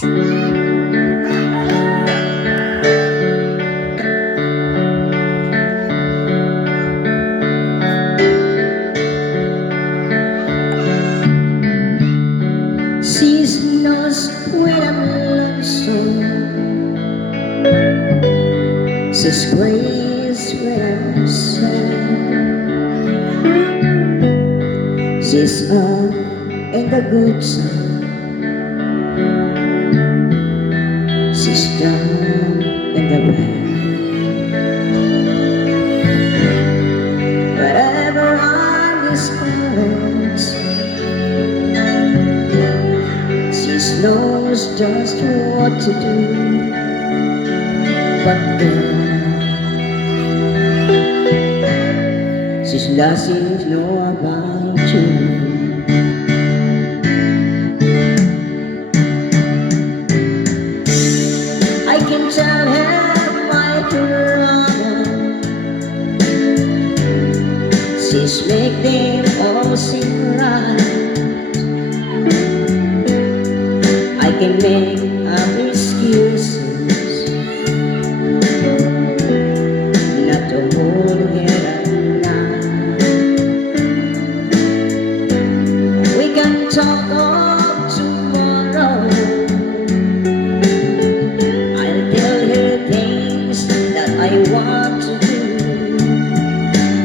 She knows when I'm lonesome. She plays when I'm sad. She's up in the good side. She's down in the bad. Wherever I'm discouraged, she knows just what to do. But girl, she doesn't know about you. I can tell her my trouble. She's making all seem right. I can make up excuses not to hold her at night. We can talk of tomorrow. I'll tell her things that I want to do.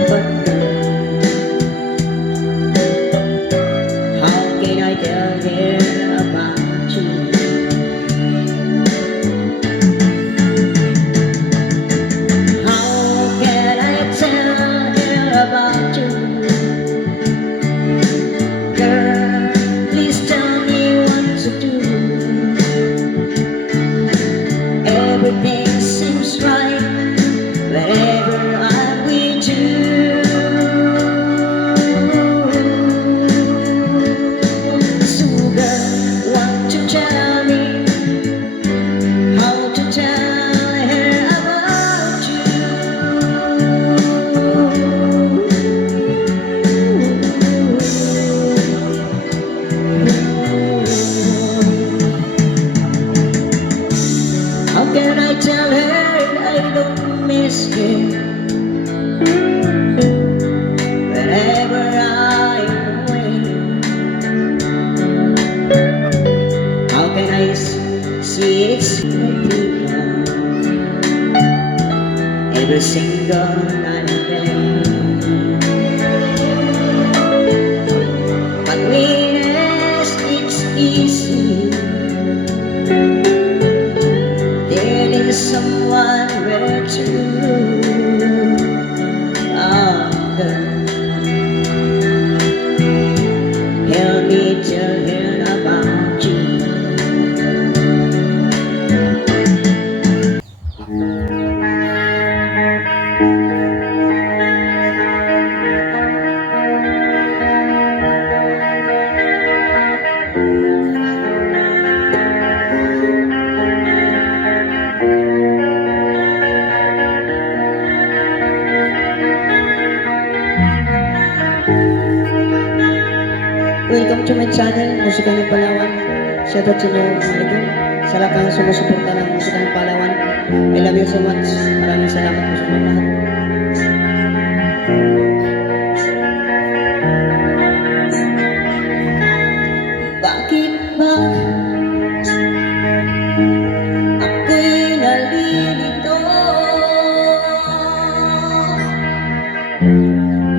But girl, how can I tell her about you? How can I tell her about you? Girl, please tell me what to do. Everything seems right wherever I'm with you. So girl, won't you tell me how to tell her about you? How can I tell her I don't miss her wherever I'm away? How can I see it's every single night and day? But witness it's easy dating someone rare to help me tell her about you. Welcome to my channel, Musika ng Palawan. Shout out sa inyo, idol. Sa lahat ng sumusuporta ng Musika ng Palawan. I love you so much. Maraming salamat po sa inyo lahat. Bakit ba ako'y nalilito?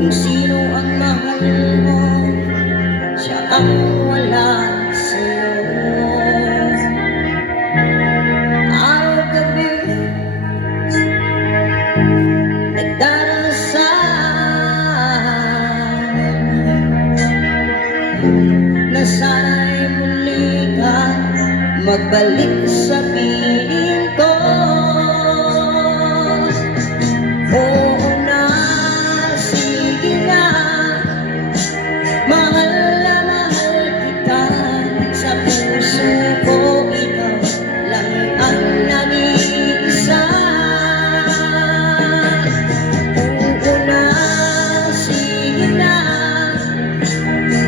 Kung sino ang mahal mo, siya ang wala sa'yo. Araw-gabi nagdarasal na sana'y muli ka magbalik sa piling ko. Oo na, sige na, mahal na mahal kita. Sa puso ko ikaw lang ang nag-iisa. Oo na, sige na,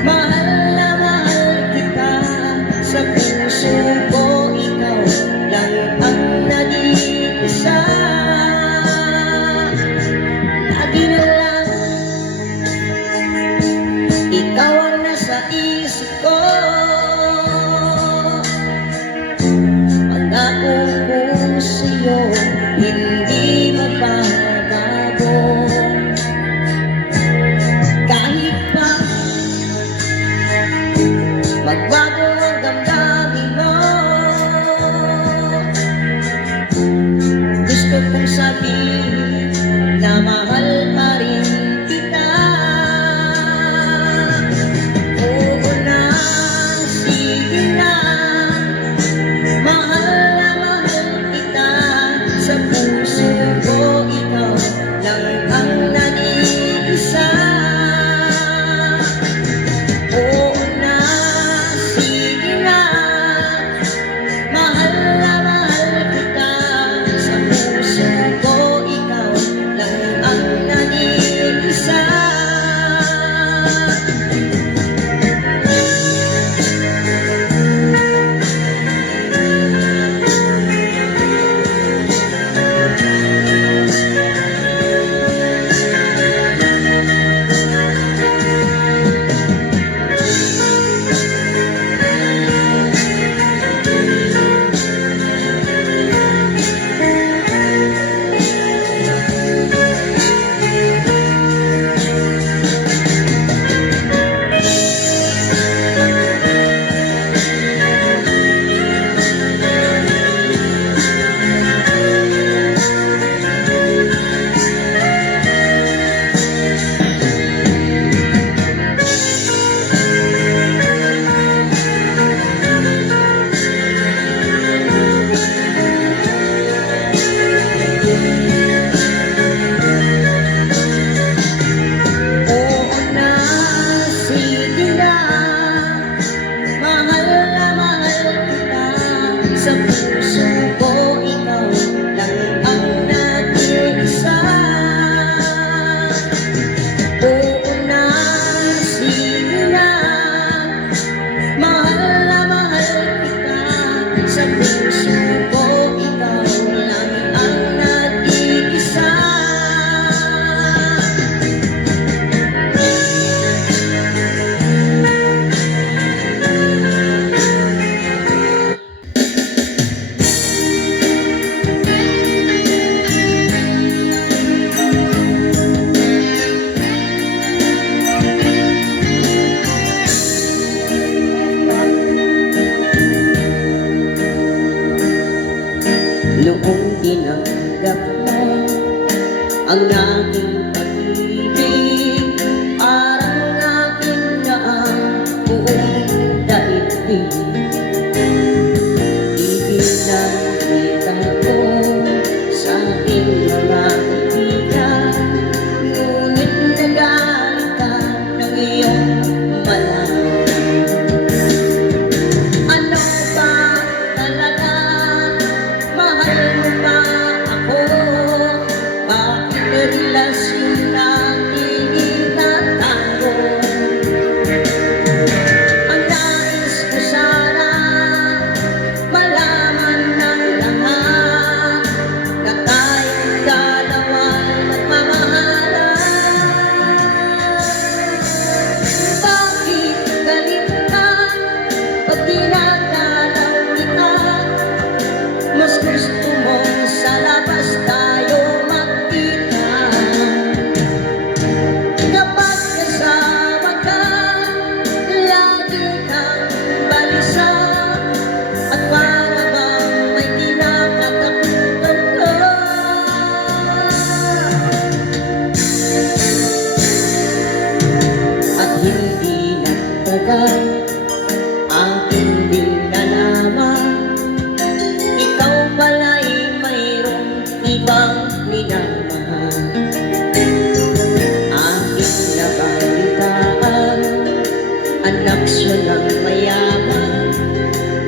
mahal na mahal kita. Sa puso ko Sa puso ko ikaw lang ang nag-iisa. Oo na, sige na, mahal na mahal kita. Sa puso ko ikaw lang ang nag-iisa. Noong tinanggap mo ang aking pag-ibig, parang akin na ang buong daigdig. Ipinakita ko sa aking mga kaibigan, ngunit nagalit ka ng iyong malaman. Ano ba talaga? Mahal mo ba ako? Bakit relasyon natin itatago? Ang nais ko sana malaman ng lahat na tayong dalawa'y nagmamahalan. Bakit galit ka pag dinadalaw kita? Mas gusto mong sa labas tayo magkita. Kapag kasama ka, lagi kang balisa, at para bang may kinakatakutan ka. At hindi nagtagal, aking din nalaman, ikaw pala'y mayroong ibang minamahal. Aking nabalitaan, anak siya ng mayaman,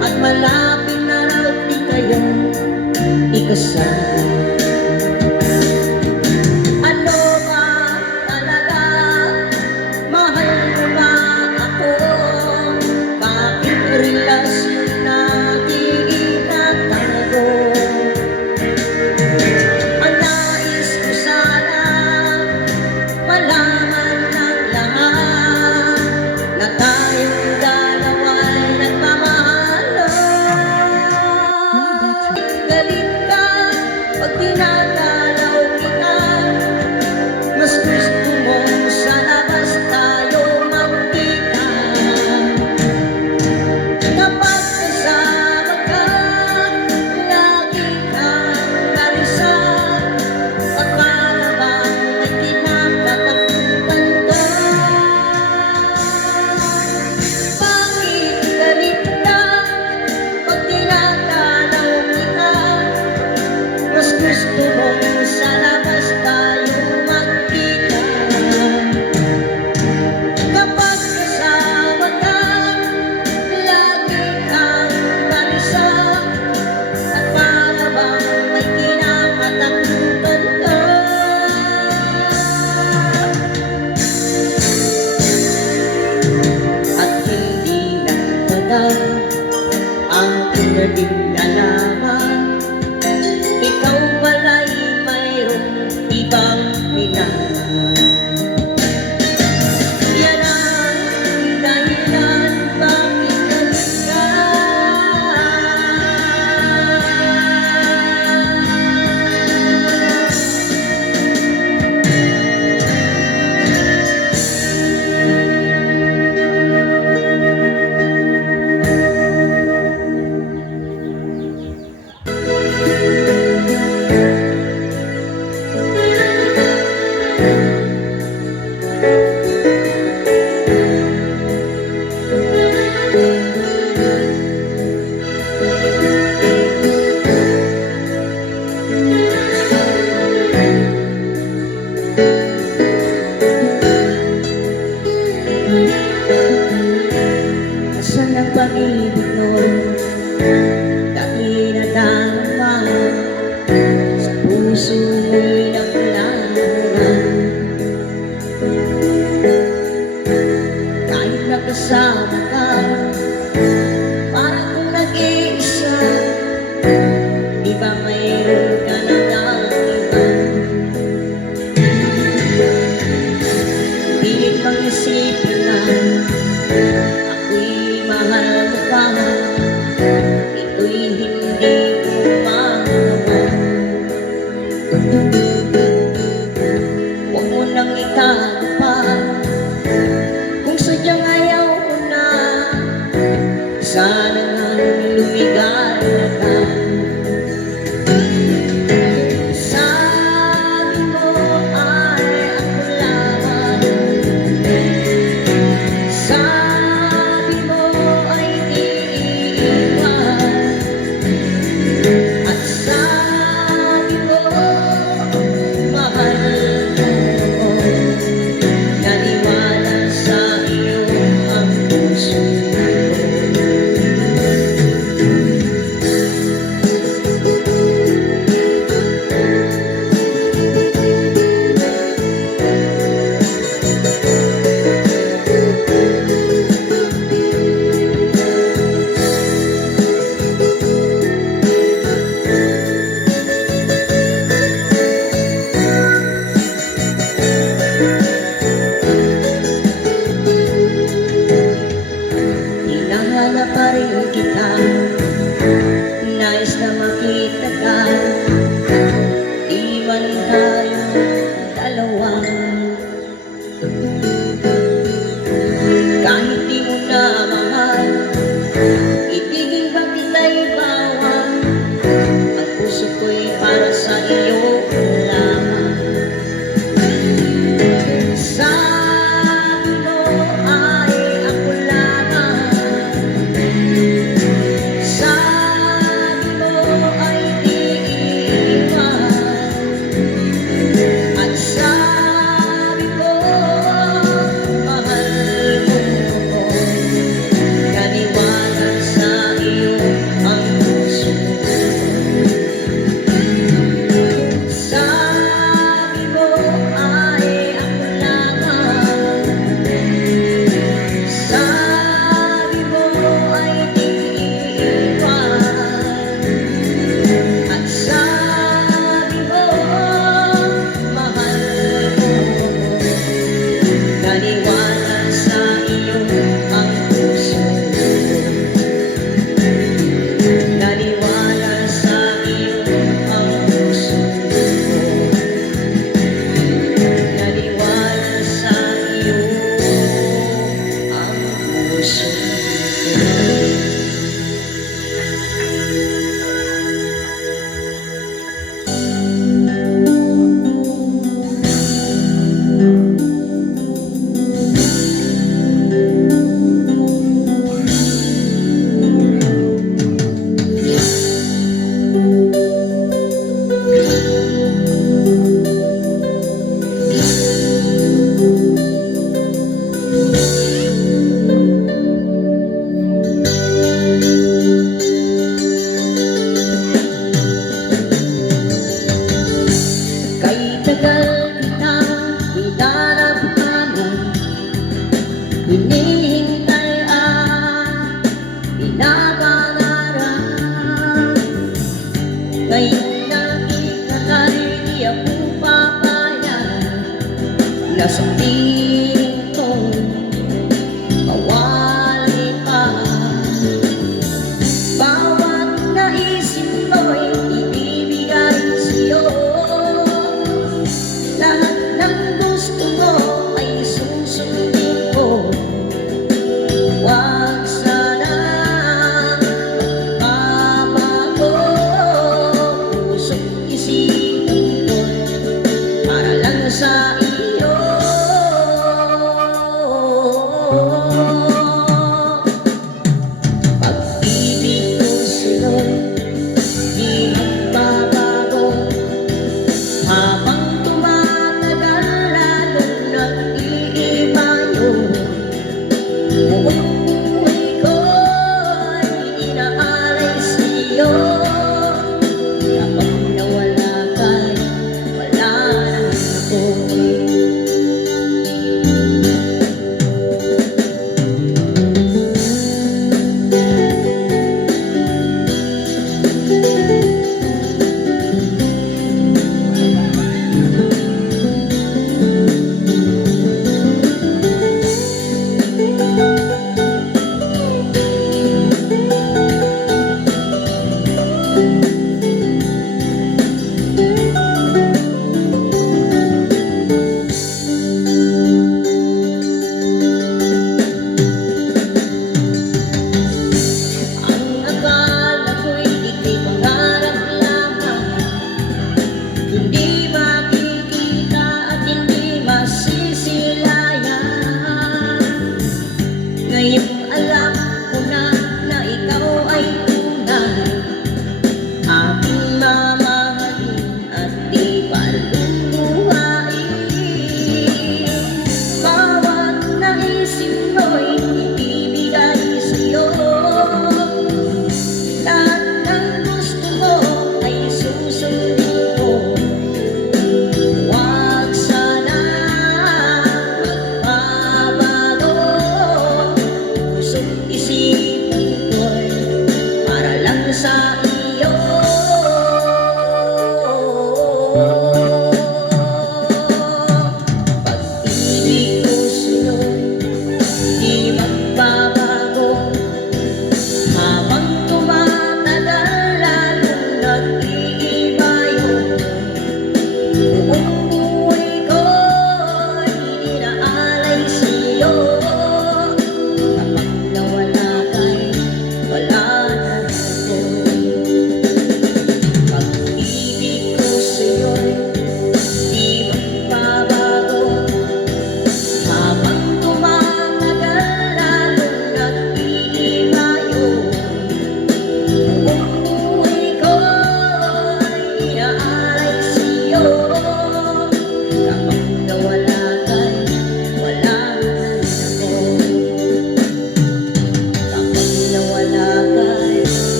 at malapit na raw din kayong ikasal. Ano ba talaga? Mahal mo ba ako? Bakit relasyon natin itatago? Ang nais ko sana malaman ng lahat na tayong dalawa'y nagmamahalan. Galit ka pag dinadalaw kita, mas gusto mong sa labas tayo magkita. Kapag kasama ka, lagi kang balisa, at para bang may kinakatakutan ka. Bakit galit ka pag dinadalaw kita? Mas gusto mong sa labas tayo magkita. Kapag kasama ka, lagi kang balisa, at para bang may kinakatakutan ka. At hindi nagtagal, aking naging nalaman, ikaw pala'y mayroong ibang minamahal. Yan ang dahilan bakit galit ka. halagan. Sabi mo ay ako lamang, sabi mo ay iiwan, at sabi mo mahal mo ako. Naniwala sa iyo ang puso ko. Hinahanap pa rin kita, nais na makita ka. Iwan tayo dalawa, kahit di mo na mahal, ibigin ba kita'y bawal? Ang puso ko'y para sa iyo lamang. Sabi mo ay ako lamang, sabi mo ay iiwan,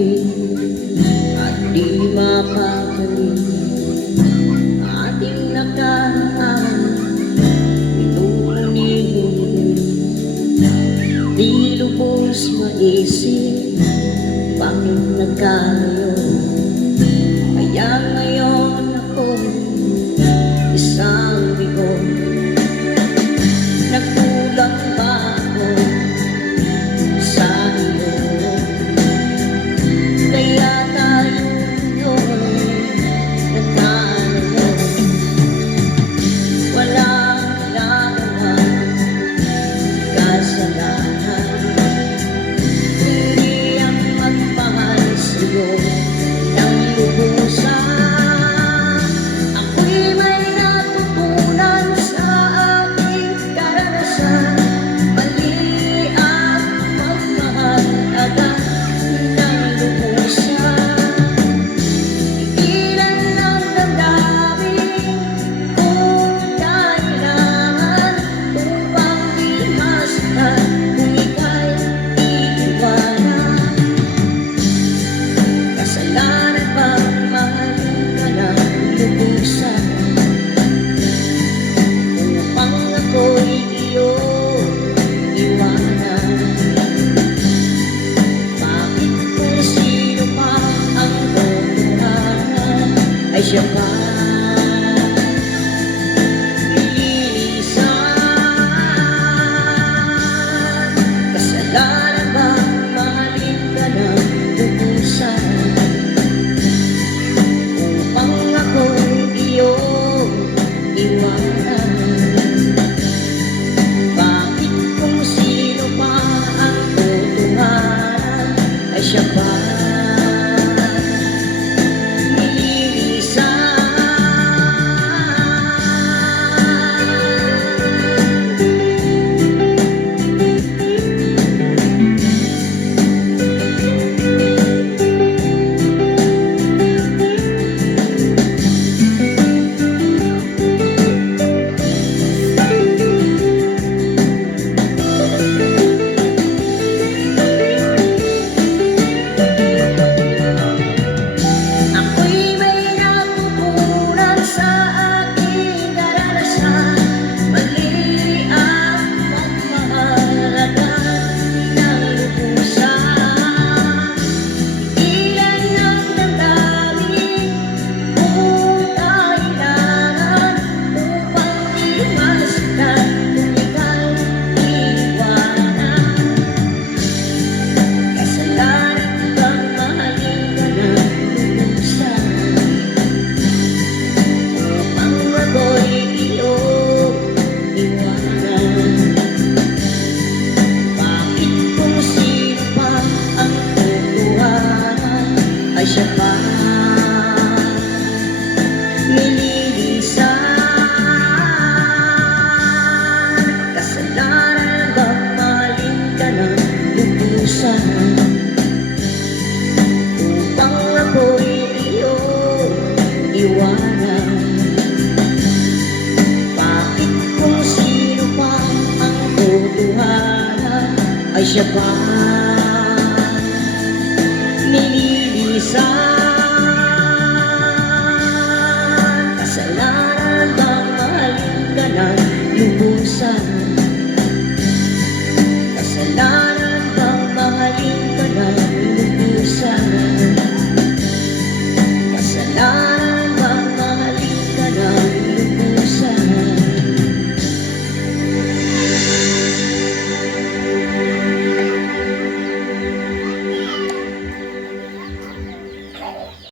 mahalin at di mapagaling. Ating nakaraan, pinunihon, di lubos maisip bakit nagkalayo. Kaya ngayon ako'y isang bigo. Nagkulang ba ako sa iyo? Kaya tayo ngayon nagkalayo. Walang nagawang kasalanan, hindi ang magmahal sa'yo ng lubusan. Ako'y may natutunan sa aking karanasan, mali ang magmahal agad ng lubusan. Tigilan ang damdamin kung kailangan, upang di masaktan kung ika'y iiwanan. Kasalanan bang mahalin ka ng lubusan, upang ako'y iyong iwanan? Bakit kung sino pa ang totohanan ay siya pa nililisan? Kasalanan bang mahalin ka ng lubusan, upang ako'y iyong iwanan? Bakit kung sino pa ang totohanan ay siya pa nililisan? Ako'y may natutunan sa aking karanasan, mali ang magmahal agad ng lubusan. Tigilan ang damdamin kung kailangan, upang di masaktan kung ika'y iiwanan. Kasalanan bang mahalin ka ng lubusan, upang ako'y iyong iwanan? Bakit kung sino pa ang totohanan ay siya pa nililisan? Kasalanan bang mahalin ka ng lubusan, upang ako'y iyong iwanan? Bakit kung sino pa ang totohanan ay siya pa nililisan? Kasalanan bang mahalin ka ng lubusan,